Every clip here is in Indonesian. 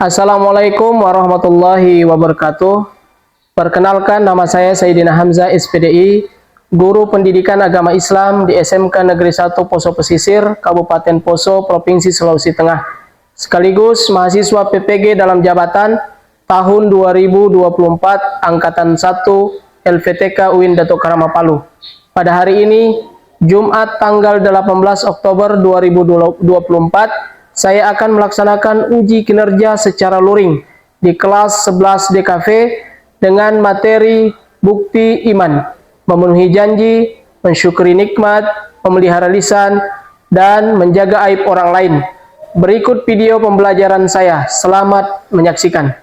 Assalamualaikum warahmatullahi wabarakatuh. Perkenalkan, nama saya Sayyidina Hamzah SPDI, Guru Pendidikan Agama Islam di SMK Negeri 1 Poso Pesisir, Kabupaten Poso, Provinsi Sulawesi Tengah. Sekaligus mahasiswa PPG dalam jabatan tahun 2024 Angkatan 1 LVTK UIN Datuk Karama Palu. Pada hari ini, Jumat tanggal 18 Oktober 2024, saya akan melaksanakan uji kinerja secara luring di kelas 11 DKV dengan materi bukti iman, memenuhi janji, mensyukuri nikmat, memelihara lisan, dan menjaga aib orang lain. Berikut video pembelajaran saya. Selamat menyaksikan.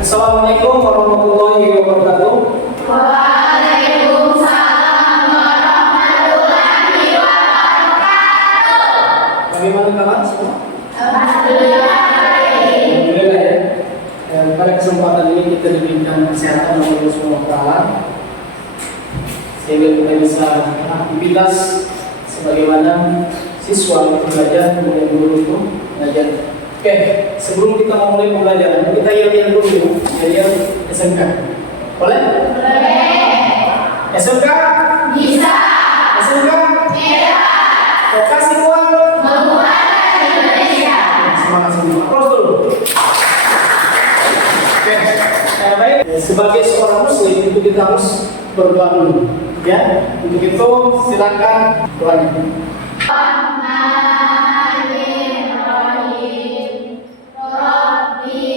Assalamualaikum warahmatullahi wabarakatuh. Waalaikumsalam warahmatullahi wabarakatuh. Bagaimana kabar semua? Alhamdulillah ya. Pada kesempatan ini kita diberikan kesehatan oleh Allah Subhanahu wa taala sehingga kita bisa aktivitas sebagaimana siswa belajar kemudian guru itu belajar. Oke, sebelum kita mulai pembelajaran, kita yel-yel dulu, yel SMK. Boleh? boleh. SMK? Bisa. SMK? Tidak. Lokasi uang? Menguatkan Indonesia. Semangat semua. Terus dulu. Oke, baik. Sebagai seorang muslim itu kita harus berdoa dulu, ya. Untuk itu silakan doanya. Bismillahirrahmanirrahim. Rabbi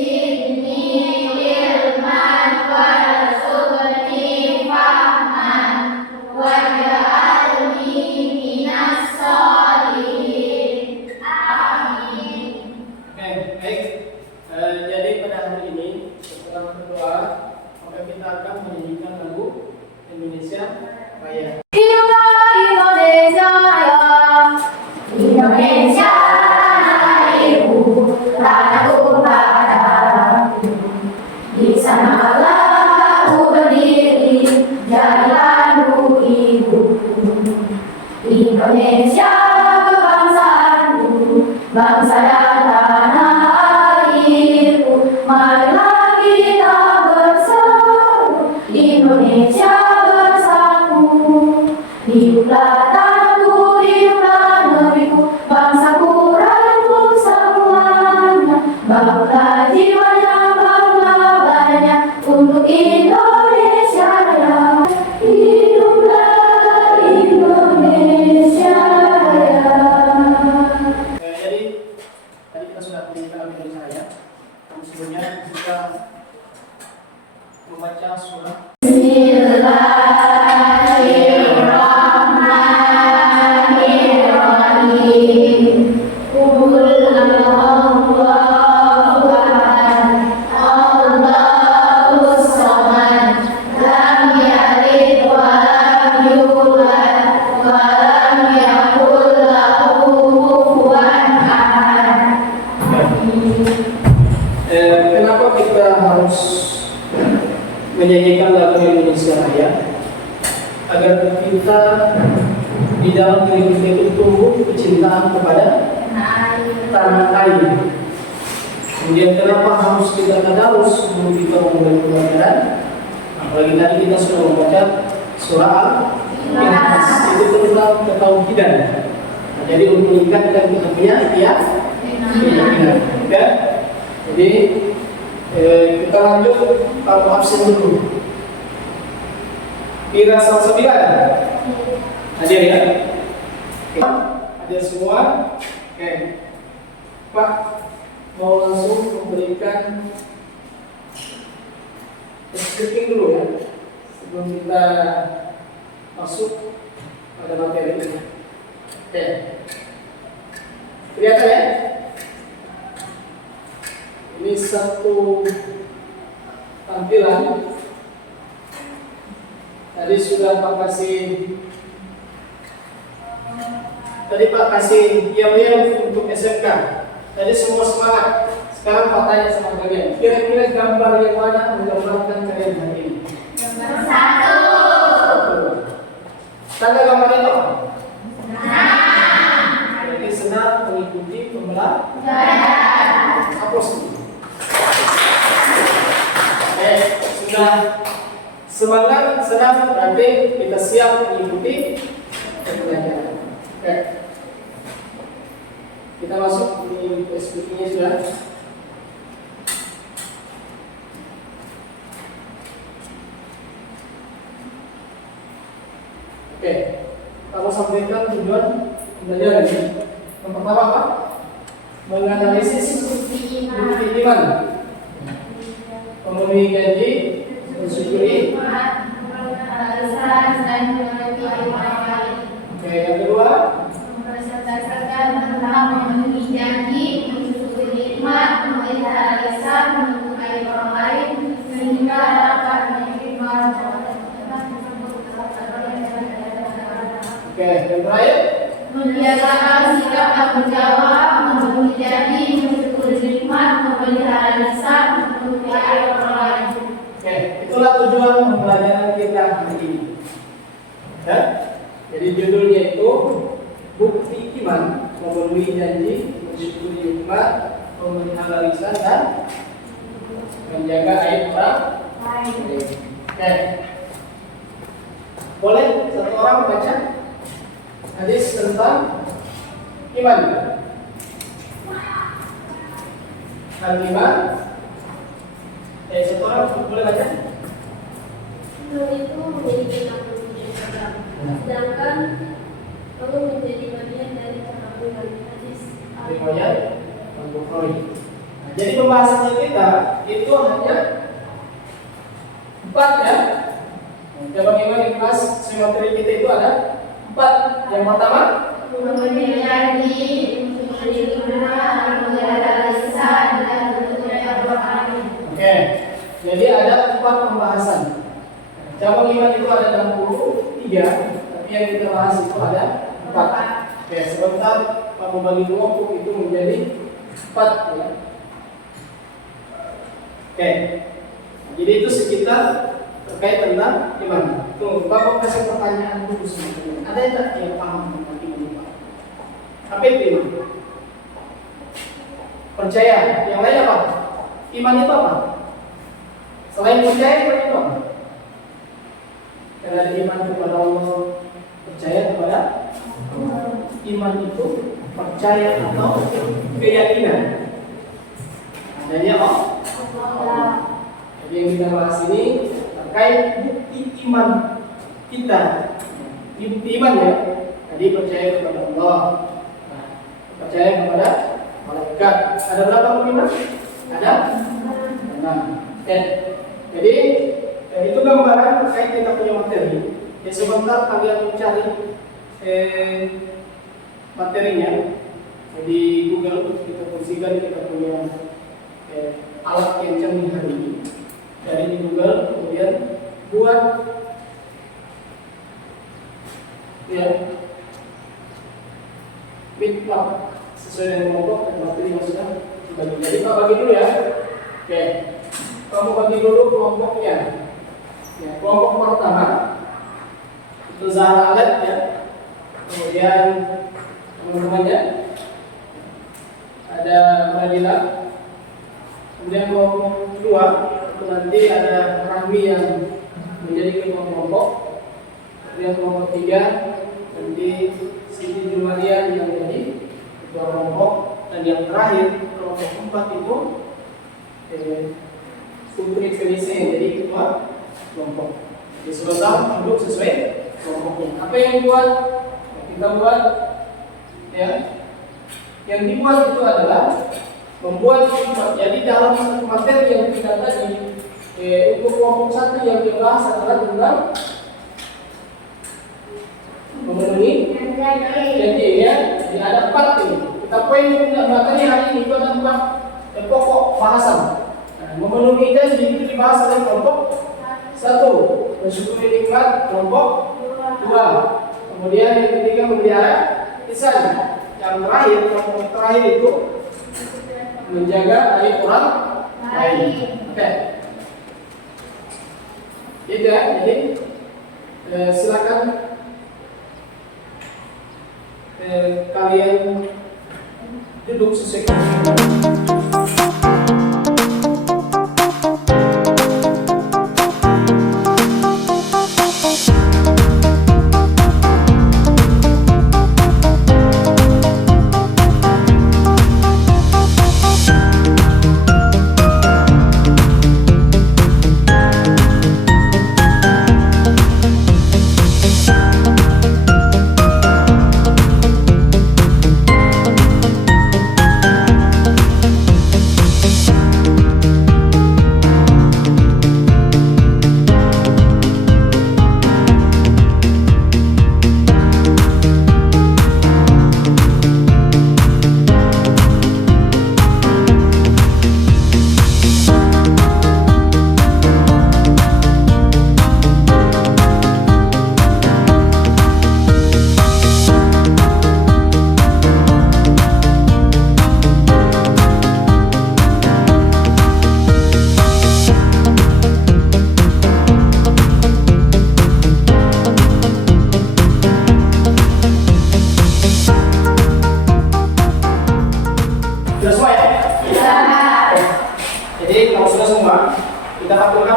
zidni ilman warzuqni fahman waj'alni minas sholihin. Amin. Oke, baik. Jadi pada hari ini setelah berdoa, maka kita akan menyanyikan lagu Indonesia Raya. Indonesia Raya, Indonesia tanahku, tanahku padaku. Di sanalah aku berdiri, jadikanku ibu. Indonesia kebangsaanku, bangsa dan tanah airku. Marilah kita bersatu, Indonesia bersatu. Hiduplah tanahku, hiduplah negeriku, bangsaku, rakyatku semuanya. Bangunlah jiwanya, bangunlah badannya untuk Indonesia Raya. Hiduplah Indonesia Raya. Jadi tadi kita sudah menyanyikan lagu Indonesia Raya. Sebelumnya kita membaca surah. Bismillahirrahmanirrahim. Qul Allahu ahad, Allahus samad, lam yalid wa lam yulad wa lam yakul lahu kufuwan ahad. Kenapa kita harus menyanyikan lagu Indonesia Raya? Agar kita di dalam diri kita itu tumbuh kecintaan kepada tanah air. Kemudian kenapa harus kita tadarus sebelum kita memulai pelajaran? Apalagi tadi kita sudah membaca surah Al-Ikhlas, itu tentang ketauhidan. Nah, jadi untuk meningkatkan kita punya keyakinan. Ya. Jadi kita lanjut kalau absen dulu. Kira sembilan. Hadir ya. Hadir semua. Oke. Pak mau langsung memberikan deskripsi dulu ya sebelum kita masuk pada materi ini. Oke. Kelihatan ya? Ini satu tampilan. Tadi sudah Pak kasih yel-yel untuk SMK. Tadi semua semangat. Sekarang Pak tanya sama kalian, kira-kira gambar yang mana menggambarkan kalian hari ini? Gambar satu. Tanda gambar itu? Senang. Jadi senang mengikuti pembelajaran. Hapus. Sudah semangat, senang, berarti kita siap mengikuti pembelajaran. Oke. Kita masuk di SPP-nya sudah. Oke, kalau sampaikan tujuan pembelajaran ini. Yang pertama apa? Menganalisis bukti iman, memenuhi janji, mensyukuri. Oke, yang kedua, berdasarkan tentang memenuhi janji, mensyukuri nikmat, memelihara lisan, menyukai orang lain, sehingga dapat menerima. oke, yang terakhir, Membiasakan sikap tanggung jawab, memenuhi janji, mensyukuri nikmat, memelihara lisan, menyukai orang lain. oke, itulah tujuan pembelajaran kita hari ini. Ya, jadi judulnya itu bukti iman, memenuhi janji, mensyukuri nikmat, memelihara lisan dan menjaga aib orang lain. Oke, boleh satu orang baca hadis tentang iman. Al-iman. Satu orang boleh baca? Iman itu memiliki 67 cabang, sedangkan lalu menjadi bagian dari keraguan hadis. Riwayat Al-Bukhari. Nah, jadi pembahasannya kita itu hanya 4 ya. Cabang iman di kelas materi kita itu ada 4. Yang pertama, Memenuhi janji, mensyukuri nikmat, memelihara lisan, dan menyukai orang lain. oke. Jadi ada 4 pembahasan. Cabang iman itu ada 63, tapi yang kita bahas itu ada 4. Oke, sebentar Pak membagi kelompok itu menjadi 4 ya. Oke. Jadi itu sekitar terkait tentang iman. Tunggu, Bapak kasih pertanyaan dulu sebenarnya. Ada yang tak yang paham tentang iman itu? Apa itu iman? Percaya. Yang lain apa? Iman itu apa? Selain percaya, iman itu apa? Karena ada iman kepada Allah, percaya kepada iman itu percaya atau keyakinan. Jadi apa? Jadi yang kita bahas ini terkait bukti iman kita. Bukti iman ya. Tadi percaya kepada Allah, percaya kepada malaikat. Ada berapa iman? Ada 6. Jadi itu gambaran terkait kita punya materi. Ya sebentar kalian mencari materinya di Google. Kita fungsikan kita punya alat yang canggih hari ini. Dari di Google, kemudian buat ya bitmap sesuai dengan kelompok dan materi yang sudah dibagi. Jadi Pak bagi dulu ya. Oke, kamu bagi dulu kelompoknya. Ya, kelompok pertama itu Zahra Alat ya. Kemudian teman-temannya ada Madila, Kemudian kelompok kedua itu nanti ada Rahmi yang menjadi ketua kelompok. Kemudian kelompok tiga nanti Siti Jumarian yang menjadi ketua kelompok, dan yang terakhir kelompok empat itu Putri Felice yang jadi ketua kelompok. Jadi sudah duduk sesuai kelompoknya. Apa yang dibuat? Kita buat ya. Yang dibuat itu adalah membuat, jadi dalam satu materi yang kita tadi untuk kelompok satu yang dibahas adalah tentang memenuhi janji ya. Jadi ada 4 ini. Kita poin materi hari ini itu ada 4 pokok bahasan. Nah, memenuhi janji itu dibahas oleh kelompok 1, mensyukuri nikmat kelompok 2, kemudian yang ketiga memelihara lisan, yang terakhir kelompok terakhir itu menjaga aib orang lain. Oke. Itu ya. Jadi silakan kalian duduk sesuai.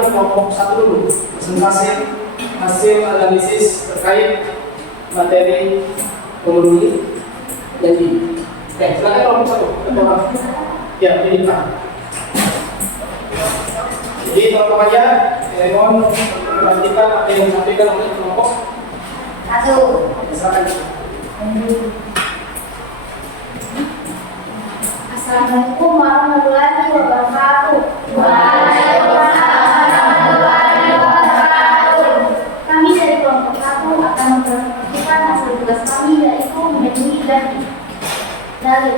Kelompok satu dulu, presentasi hasil analisis terkait materi memenuhi janji. Oke, silakan kelompok satu. Ya, ini Pak. Jadi teman-teman aja, mohon perhatikan apa yang disampaikan oleh kelompok satu. Silakan. Assalamualaikum warahmatullahi wabarakatuh. Kami dari kelompok 1 akan mempresentasikan hasil tugas kami, yaitu memenuhi janji. Dalil,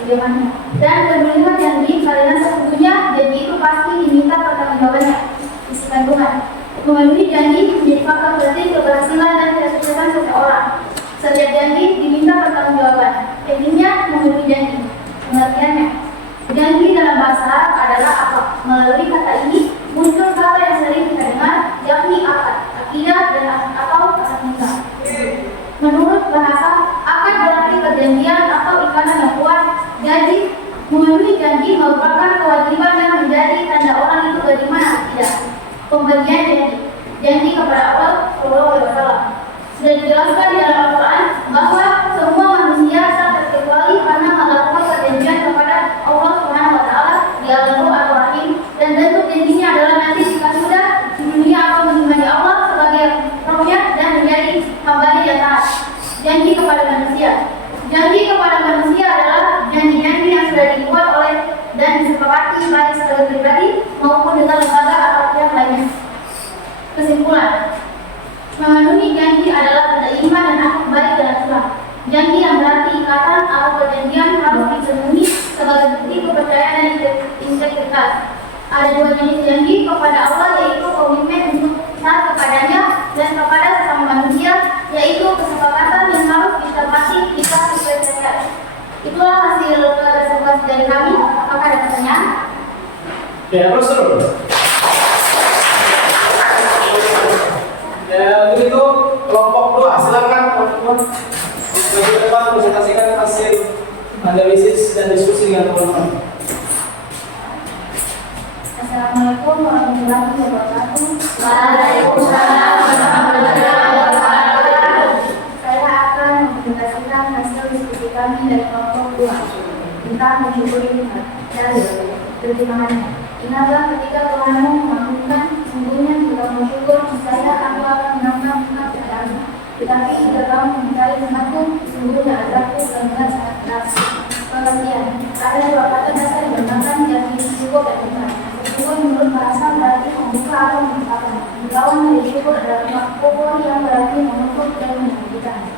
bagaimana? Dan pemenuhan janji kalian sesungguhnya janji itu pasti diminta pertanggungjawabannya. Isi kandungan. Memenuhi janji menjadi faktor penting keberhasilan dan kesuksesan seseorang. Setiap janji diminta pertanggungjawaban. Intinya memenuhi janji. Pengertiannya, janji dalam bahasa Arab adalah apa? Melalui kata ini muncul kata yang sering kita dengar, yakni akad, akidah dan atau akad nikah. Menurut bahasa, akad berarti perjanjian atau ikatan yang kuat. Jadi, memenuhi janji merupakan kewajiban yang menjadi tanda orang itu beriman atau tidak. Pembagian janji kepada Allah SAW sudah dijelaskan di dalam Al-Quran bahwa semua manusia tak terkecuali karena melakukan perjanjian kepada Allah SWT di alam roh Al-Rahim, dan bentuk janjinya adalah nanti jika sudah di dunia akan mengimani Allah sebagai rohnya dan menjadi hamba yang taat. Janji kepada manusia. Janji kepada manusia adalah janji-janji yang sudah dibuat oleh dan disepakati baik secara pribadi maupun dengan lembaga atau pihak lainnya. Kesimpulan, memenuhi janji adalah tanda iman dan akhlak baik dalam Islam. Janji yang berarti ikatan atau perjanjian harus dipenuhi sebagai bukti kepercayaan dan integritas. Ada 2 jenis janji kepada Allah, yaitu komitmen untuk taat kepadanya, dan kepada sesama manusia, yaitu kesepakatan yang harus ditepati jika dipercaya. Itulah hasil presentasi dari kami. Apakah ada pertanyaan? Ya, terus. Ya, untuk itu kelompok 2, silakan teman-teman. Bagi depan presentasikan hasil analisis dan diskusi dengan teman-teman. Assalamualaikum warahmatullahi wabarakatuh. Waalaikumsalam warahmatullahi wabarakatuh. Saya akan mempresentasikan hasil diskusi kami dari kelompok 2 tentang mensyukuri nikmat. Dalil terjemahannya. Ingatlah ketika Tuhanmu memaklumkan, sungguhnya jika kamu bersyukur, niscaya aku akan menambah nikmat padamu. Tetapi jika kamu mencari nikmatku, sungguhnya azabku benar-benar sangat keras. Pengertian. Ada dua kata dasar yang digunakan, yakni syukur dan nikmat. Syukur menurut bahasa berarti membuka atau menyatakan. Lawan dari syukur adalah makhluk yang berarti menutup dan menyembunyikan.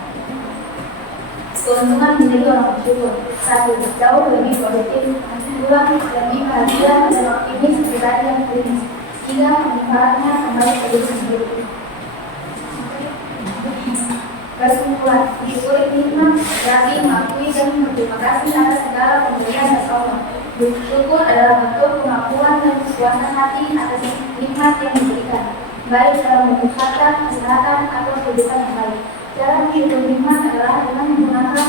Keuntungan menjadi orang bersyukur. 1. Jauh lebih positif. 2. Lebih bahagia dan optimis pribadi yang klinis. 3. Manfaatnya kembali ke diri sendiri. Kesimpulan, mensyukuri nikmat berarti mengakui dan berterima kasih atas segala pemberian dari Allah. Bersyukur adalah bentuk pengakuan dan kepuasan hati atas nikmat yang diberikan, baik dalam bentuk harta, kesehatan, atau kehidupan yang baik. Cara mensyukur nikmat adalah dengan menggunakan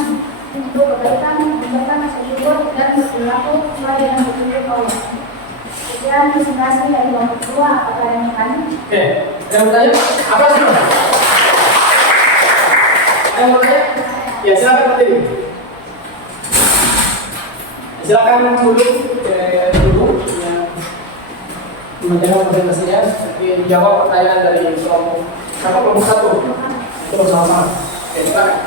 untuk kebaikan, mengucapkan rasa syukur, dan berperilaku sesuai dengan petunjuk Allah. Sekian presentasi dari kelompok 2. Apakah ada yang bertanya? Oke, yang bertanya apa sih? Yang bertanya? Ya silakan Pak Teddy. Silakan dulu yang menjawab presentasinya, tapi jawab pertanyaan dari kelompok 1. Itu bersama-sama. Oke, silakan.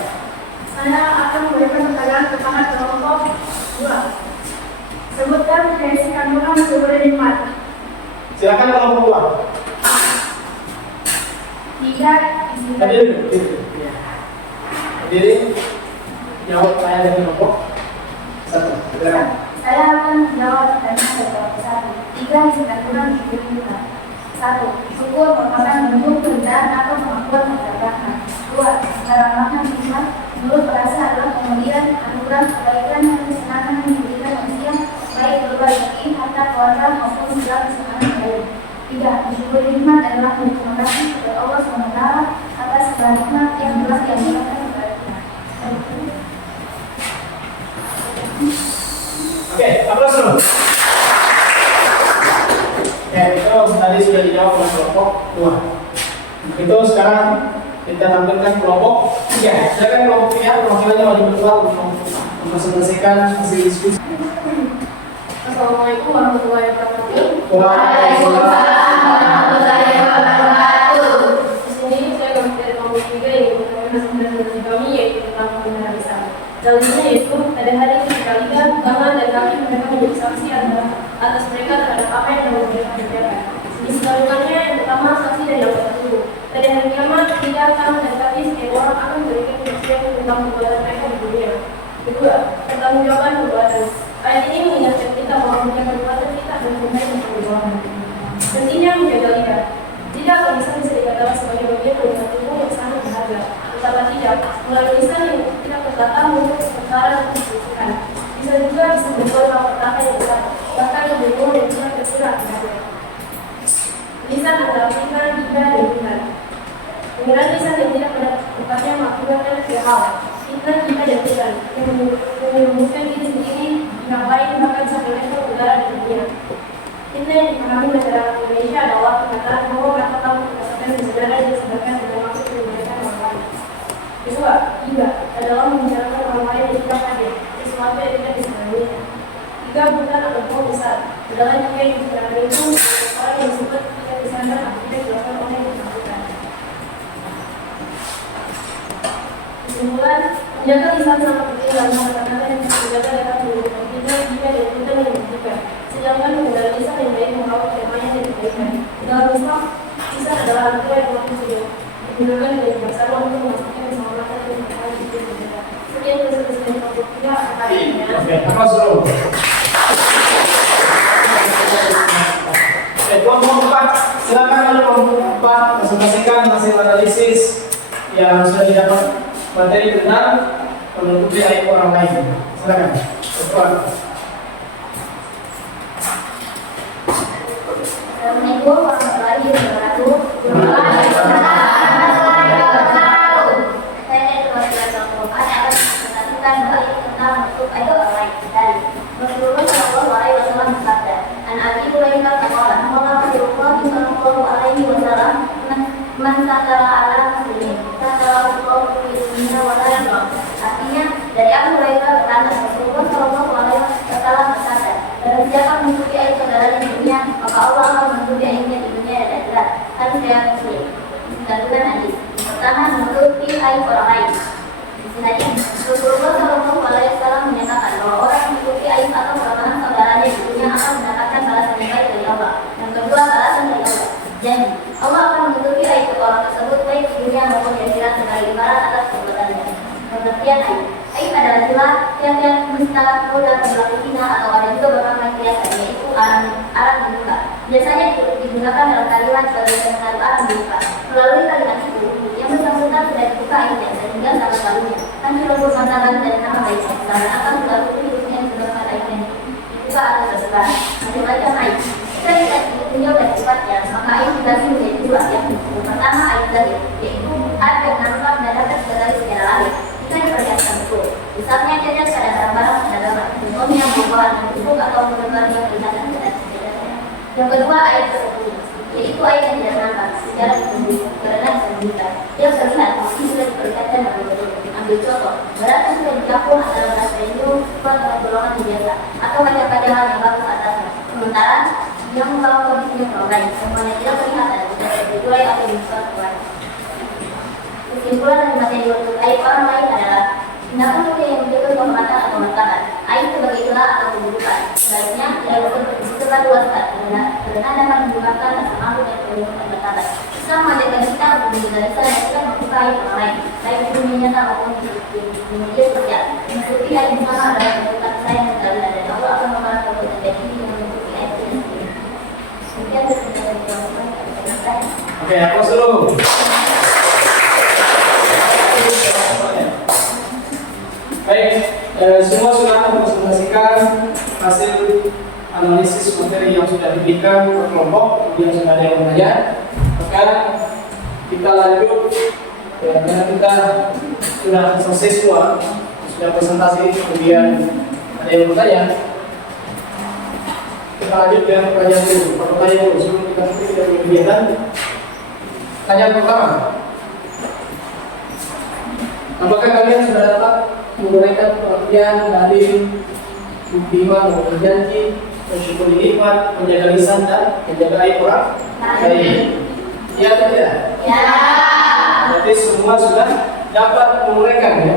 Saya akan memberikan pertanyaan kepada kelompok 2. Sebutkan definisi kandungan mensyukuri nikmat. Silakan kelompok 2. Tidak Berdiri. Jawab pertanyaan dari kelompok 1. Silakan. Saya akan menjawab pertanyaan dari kelompok 1. 3 isi kandungan mensyukuri nikmat. 1. Syukur merupakan bentuk kerendahan atau kemampuan mengerjakan. 2. Cara makna nikmat menurut bahasa adalah pemberian anugerah kebaikan dan kesenangan yang diberikan manusia, baik berupa rezeki, harta, keluarga maupun segala kesenangan yang lain. 3. Mensyukuri nikmat adalah berterima kasih kepada Allah SWT atas segala nikmat yang telah dianugerahkan kepada kita. Oke, aplaus dulu. Oke, itu tadi sudah dijawab oleh kelompok 2. Itu sekarang kita tampilkan kelompok 3. Silakan kelompok 3, perwakilannya wajib keluar untuk mempresentasikan hasil diskusi. Assalamualaikum warahmatullahi wabarakatuh. Waalaikumsalam warahmatullahi wabarakatuh. Di sini saya kami dari kelompok 3 yang menggunakan presentasi kami yaitu tentang pembenaran besar. Dalilnya yaitu pada hari ketika Liga, Kamal dan kami mereka menjadi saksi atas mereka terhadap apa yang mereka kerjakan. Disebutkannya yang pertama saksi dan yang kedua. Pada hari kiamat, Liga, Kamal dan kami setiap orang akan memberikan kesaksian tentang perbuatan mereka di dunia. Kedua, pertanggungjawaban perbuatan. Ayat ini mengingatkan kita bahwa menjaga perbuatan kita dan kembali perbuatan. Pentingnya menjaga lidah. Lidah atau lisan bisa dikatakan sebagai bagian dari tubuh yang sangat berharga. Tetapi tidak, melalui lisan yang tidak tertata untuk perkara dan kesulitan. Bisa juga bisa membuat malapetaka yang besar, bahkan membunuh dan tidak terkira akibatnya. Lisan adalah pikiran, lidah, dan iman. Penggunaan lisan yang tidak pada tempatnya mengakibatkan tiga hal. Fitnah, kita dan pikiran yang menyembuhkan diri sendiri, yang lain bahkan sampai level negara dan dunia. Fitnah yang dipahami masyarakat Indonesia adalah perkataan bahwa mereka tahu berdasarkan kebenaran yang disebutkan dengan maksud menyampaikan orang lain. Kedua, tiga adalah membicarakan orang lain yang tidak hadir, sesuatu yang tidak disenanginya. Tiga bukan atau bohong besar, adalah jika yang dibicarakan itu orang yang disebut tidak disadar atau tidak dilakukan oleh yang bersangkutan. Kesimpulan, menjaga lisan sangat penting dalam kata-kata yang menjaga dapat menimbulkan fitnah, jika dan fitnah yang dibutuhkan. Sedangkan menggunakan lisan yang baik membawa kedamaian dan kebaikan. Dalam Islam, lisan adalah anugerah yang Allah sudah digunakan dengan bersama untuk memastikan keselamatan dan keamanan hidup negara. Sekian presentasi dari kelompok 3 akhirnya. Oke, aplaus dulu. Kelompok 4, silakan lalu kelompok 4 presentasikan hasil analisis yang sudah didapat materi tentang menutupi aib orang lain. Silakan. Assalamualaikum warahmatullahi wabarakatuh. Saya dari perwakilan kelompok 4 akan mempresentasikan balik tentang menutup aib orang lain. Dari Rasulullah SAW bersabda, "An Abi Hurairah qala, "Allah Dan siapa menutupi aib saudaranya di dunia, maka Allah akan menutupi aibnya di dunia dan akhirat. Hadis riwayat Muslim. Kandungan hadis. Pertama, menutupi aib orang lain. Di sini Rasulullah Shallallahu Alaihi Wasallam menyatakan bahwa orang yang menutupi aib atau kelemahan saudaranya di dunia akan mendapatkan balasan yang baik dari Allah. Yang kedua, balasan dari Allah. Jadi, Allah akan menutupi aib orang tersebut baik di dunia maupun di akhirat sebagai imbalan atas perbuatannya. Pengertian aib. Aib adalah celah, tiap-tiap dusta, dan perilaku hina atau ada juga bermakna kiasan, yaitu arang dibuka. Biasanya digunakan dalam kalimat sebagai pengaruh arang dibuka. Melalui kalimat itu, yang bersangkutan sudah dibuka aibnya sehingga salah satunya kan dilebur mantangan dan nama baiknya. Karena akan berlaku hidupnya disebabkan aibnya dibuka atau tersebar. Macam-macam aib. Jika tidak ditinjau dari sifatnya, maka aib dibagi menjadi dua. Yang pertama aib zahir, yaitu aib yang nampak dan dapat diketahui secara lahir. Jika diperlihatkan betul, misalnya cacat pada barang-barang perdagangan, contohnya buah-buahan yang busuk atau menebar yang kelihatan cacat. Yang kedua aib tersembunyi, yaitu aib yang tidak nampak secara tersembunyi karena disembunyikan. Yang terlihat mungkin sudah diperlihatkan dengan betul. Ambil contoh, berat yang sudah dicampur antara beras premium dengan golongan biasa atau kaca-kaca hal yang bagus atasnya. Sementara yang membawa kondisinya orang lain, semuanya tidak kelihatan jika terjual atau dibuka keluar. Kesimpulan dari materi untuk aib orang lain adalah tindakan yang menjadi kehormatan atau martabat. Aib sebagai celah atau keburukan. Sebaliknya tidak bersifat luaskan karena dapat menyebabkan rasa malu dan keburukan martabat. Islam mengajarkan kita untuk menjaga dan tidak membuka aib orang lain, baik di dunia nyata maupun di media sosial. Menutupi aib bersama adalah keburukan sayang dan keadilan, dan Allah akan membalas perbuatan baik ini dengan menutupi aib kita sendiri. Demikian kesimpulan dari saya. Oke, aku dulu. Baik, semua sudah mempresentasikan hasil analisis materi yang sudah diberikan per kelompok, kemudian sudah ada yang bertanya. Maka kita lanjut, karena kita sudah selesai semua, sudah presentasi, kemudian ada yang bertanya. Kita lanjut dengan pertanyaan dulu. Pertanyaan dulu sebelum kita mulai kegiatan. Pertanyaan pertama. Apakah kalian sudah dapat menguraikan pengertian dari bukti iman, berjanji, mensyukuri nikmat, menjaga lisan dan menjaga aib orang? Baik. Iya atau tidak? Ya. Berarti semua sudah dapat menguraikan ya.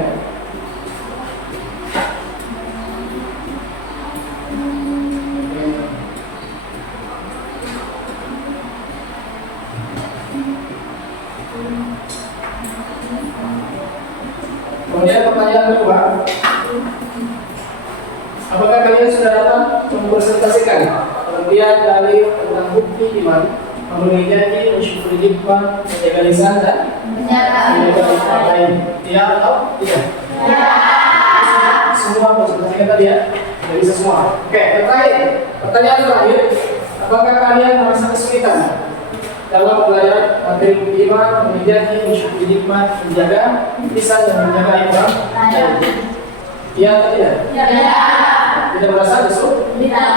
Kemudian pertanyaan kedua, apakah kalian sudah dapat mempresentasikan pengertian dari tentang bukti iman, memenuhi janji, mensyukuri nikmat, menjaga lisan dan menjaga nikmat lain? Tidak atau tidak? Ya. Semua presentasikan tadi ya, tidak bisa semua. Oke, pertanyaan terakhir, apakah kalian merasa kesulitan dalam belajar materi bukti iman, memenuhi janji, mensyukuri nikmat, menjaga lisan dan menjaga iman? Iya atau tidak? Ya. Tidak merasa besok? Tidak.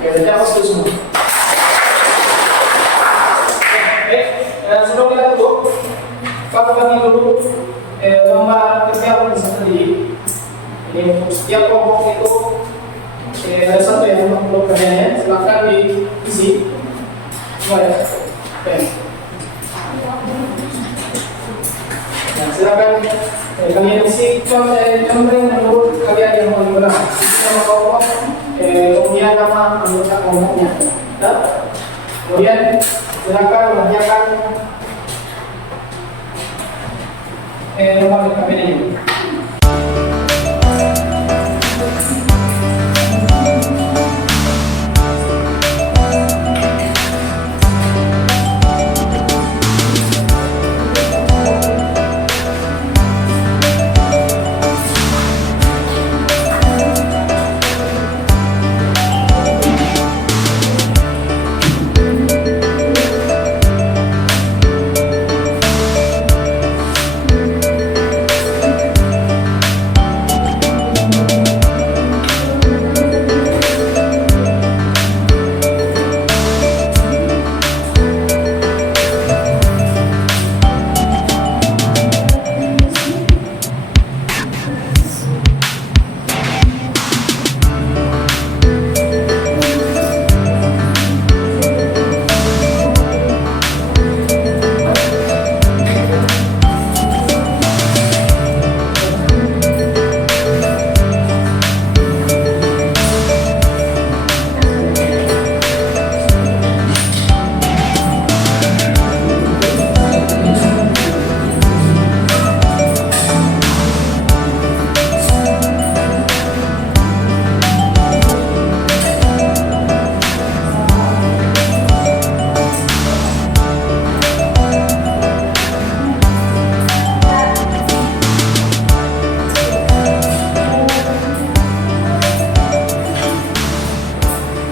Oke, berarti aku setuju semua. Oke, sebelum kita tutup, kamu bagi dulu lomba kerja peserta didik. Ini untuk setiap kelompok itu ada satu yang belum kerjanya, silakan diisi. Semua ya. Oke. Nah, silakan kalian isi contoh menurut kalian yang paling benar. Nama kelompok, kemudian nama anggota kelompoknya. Nah, kemudian silakan menanyakan nomor KPD-nya.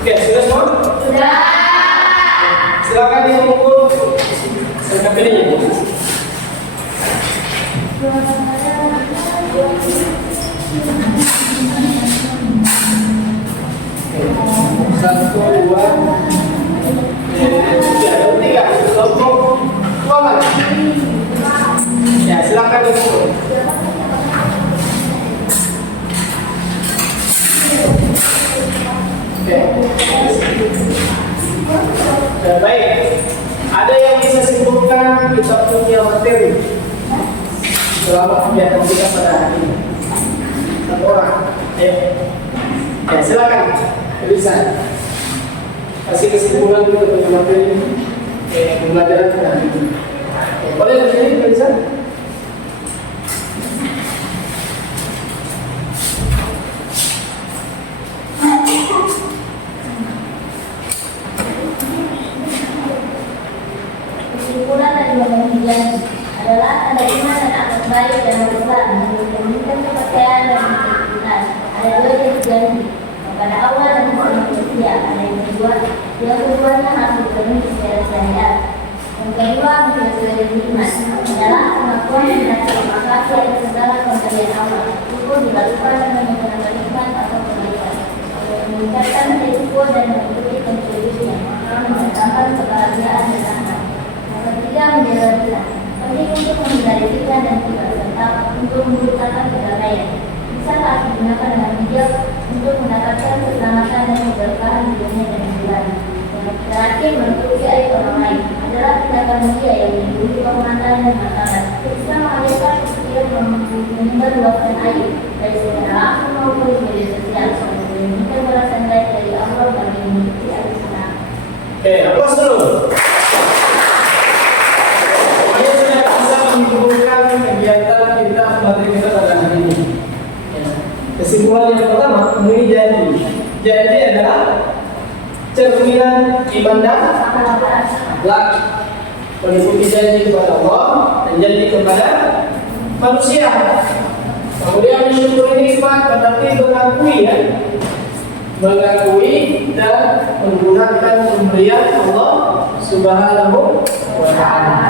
Oke, sudah semua? Sudah. Silakan diukur selengkapnya. Satu, dua, tiga, keluar. Ya, silakan diukur. Oke. Baik. Ada yang bisa simpulkan kita punya materi selama kegiatan kita pada hari ini? Satu orang. Ayo. Ya, silakan. Bisa kasih kesimpulan kita punya materi pembelajaran pada hari ini. Boleh di sini, bisa? Kesimpulan dari memenuhi janji adalah tanda iman dan akhlak baik dalam Islam, menunjukkan kepercayaan dan integritas. Ada dua jenis janji, kepada Allah dan kepada manusia. Ada yang keduanya harus dipenuhi secara syariat. Yang kedua, sesuai dengan iman adalah pengakuan dan terima kasih atas segala pemberian Allah. Itu dilakukan dengan menggunakan iman atau kebaikan, meningkatkan risiko dan mengikuti petunjuknya, mendatangkan kebahagiaan dan rahmat. Ketiga, menjaga lisan. Penting untuk menghindari fitnah dan tidak serta untuk menciptakan kedamaian. Lisan harus digunakan dengan bijak untuk mendapatkan keselamatan dan keberkahan di dunia dan akhirat. Yang terakhir, menutupi aib orang lain adalah tindakan mulia yang melindungi kehormatan dan martabat. Islam mengajarkan setiap menyebarluaskan aib dari secara langsung maupun di media sosial, menginginkan balasan baik dari Allah bagi mengikuti al-Islam. Oke, aplaus dulu. Menyimpulkan kegiatan kita materi kita pada hari ini. Kesimpulan yang pertama, memenuhi janji. Janji adalah cerminan iman dan akhlak. Mengikuti janji kepada Allah dan janji kepada manusia. Kemudian mensyukuri nikmat berarti mengakui ya, mengakui dan menggunakan pemberian Allah Subhanahu wa Ta'ala.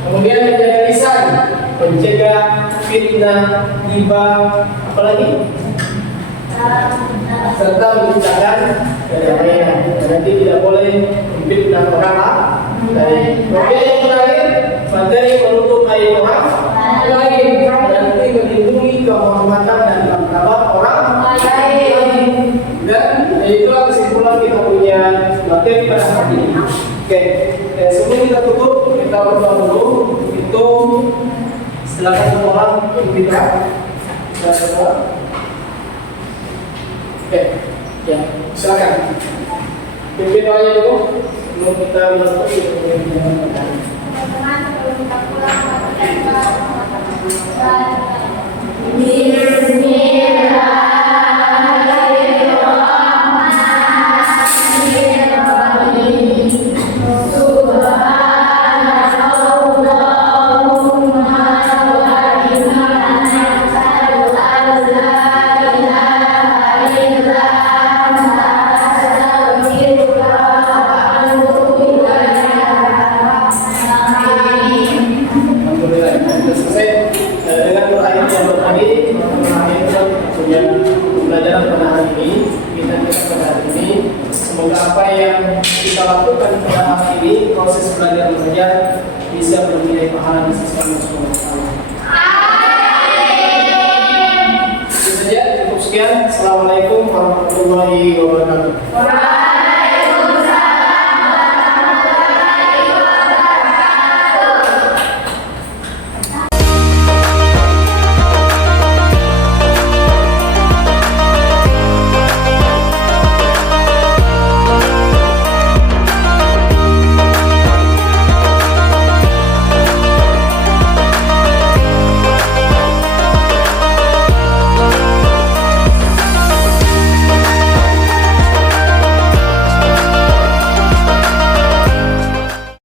Kemudian menjaga lisan, mencegah fitnah, ghibah, apalagi serta menciptakan kedamaian. Nanti tidak boleh memfitnah orang lain. Kemudian yang terakhir, materi menutup aib orang lain, nanti melindungi kehormatan dan martabat orang lain. Dan itulah kesimpulan kita punya materi pada hari ini. Oke, sebelum kita tutup, kita berdoa dulu. Itu silakan semua orang kita berdoa. Oke, ya silakan. Pimpin doanya dulu. Sebelum kita masuk ke pembimbingan. Teman-teman, sebelum kita pulang, kita pembelajaran pada hari ini, kita pada hari ini. Semoga apa yang kita lakukan pada hari ini, proses belajar mengajar bisa bernilai pahala di sisi Allah Subhanahu wa Ta'ala. Itu saja, cukup sekian. Assalamualaikum warahmatullahi wabarakatuh.